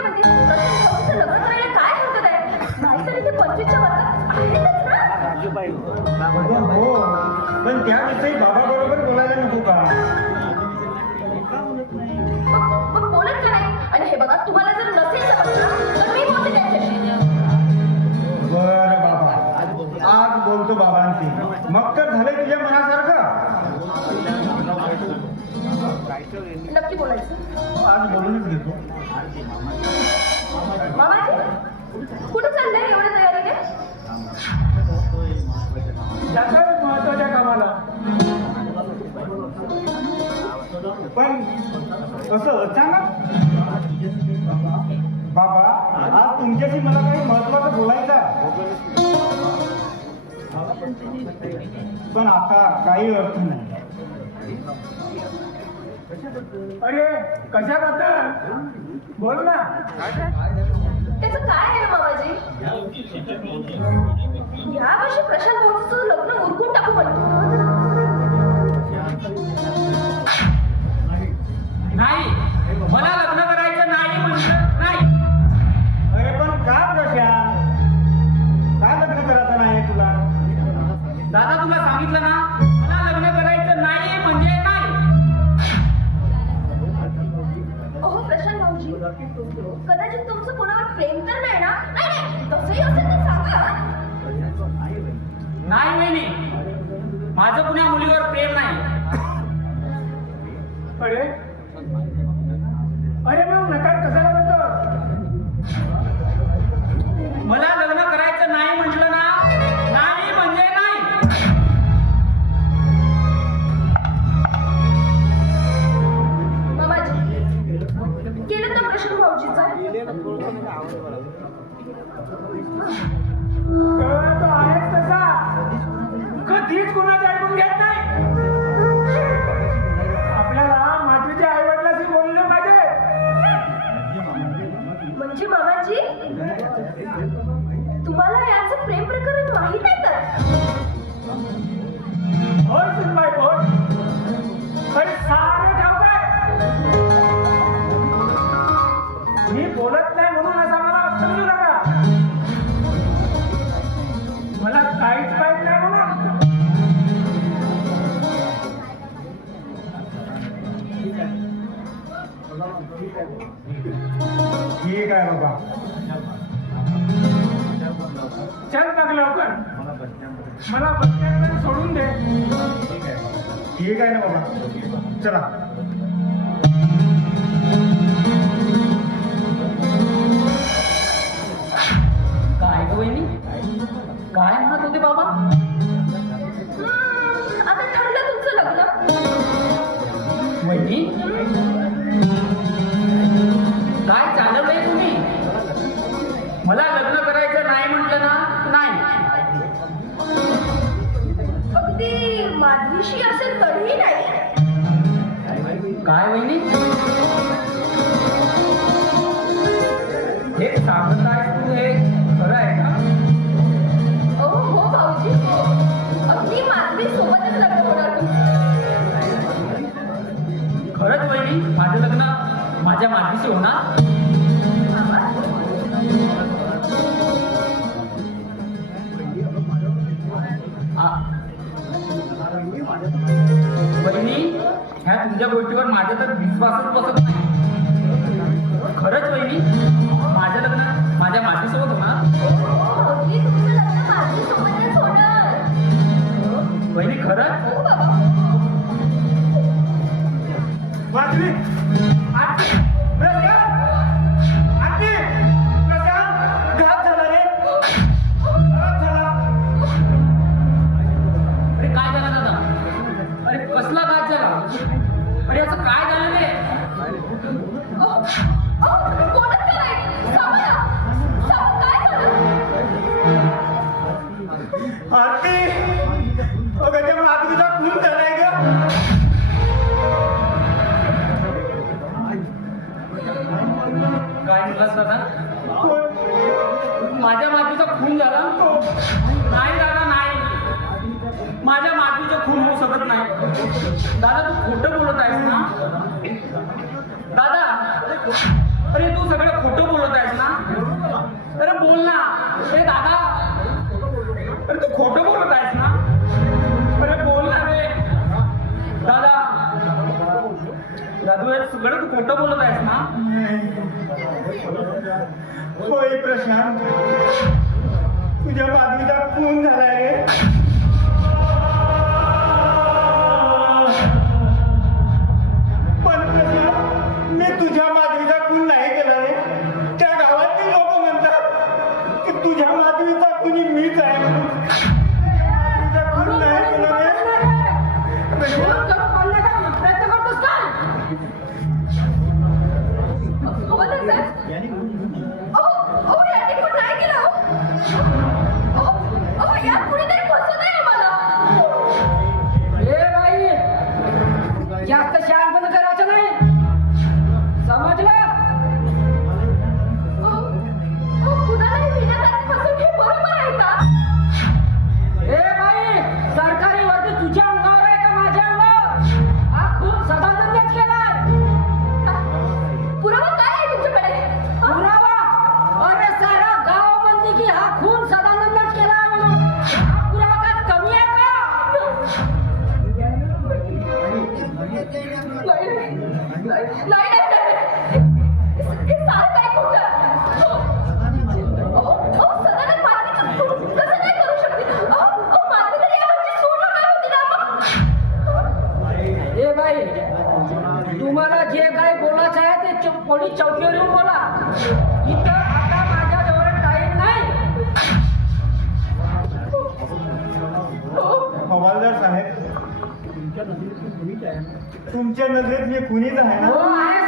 काय म्हणते प्रशांत भाऊचं लग्न करायला काय हरकत आहे? नाहीतरी ते पंचवीसच्या वर्गात आहेतच ना? अगं हो पण त्याविषयी बाबा बरोबर बोलायला नको का? मग मग बोलत का नाही? आणि हे बघा तुम्हाला जर नसेल जमत ना, तर मी बोलते त्यांच्याशी. बर बाबा. आज बोलतो बाबांशी. मग तर झालंय तुझ्या मनासारखं? नक्की बोलायचं. आज बोलूनच घेतो. कुठं चाललंय एवढ्या तयारीने? त्याच्याच महत्त्वाच्या कामाला. पण असं अचानक? बाबा आज तुमच्याशी मला काही महत्वाचं बोलायचं आहे. पण आता काही अर्थ नाही. अरे कशाबद्दल? बोल ना. त्याचं काय आहे बाबाजी? या वर्षी प्रशांत भाऊचं लग्न उरकून टाकू म्हणतो. माझं कुण्या मुलीवर प्रेम नाही. अरे अरे? ठीक आहे बाबा. चल मग लवकर. मला बसण्याकडे सोडून दे. ठीक आहे. ना बाबा. चला. काय ग काय म्हणत होते बाबा? गोष्टीवर माझा तर विश्वासच आरती? अगं त्या तुझा खून झालाय ग. काय म्हटलास दादा? माझ्या मातीचा खून झाला? नाही दादा नाही. माझ्या मातीचा खून होऊ शकत नाही. दादा तू खोटं बोलत आहेस ना? दादा अरे तू सगळं खोटं बोलत आहेस ना? गडद खोटं बोलत आहेस ना? होय प्रशांत. तुझ्या बाजूचा खून झाला. तुम्हाला जे काय बोलायचं आहे ते कोणी चौकीवर बोला. इथं माझ्या जवळ टाईम हवालदार साहेब. तुमच्या नदीचं तुम्हीच आहे तुमच्या नजरेत मी कुणीच आहे ना? हो,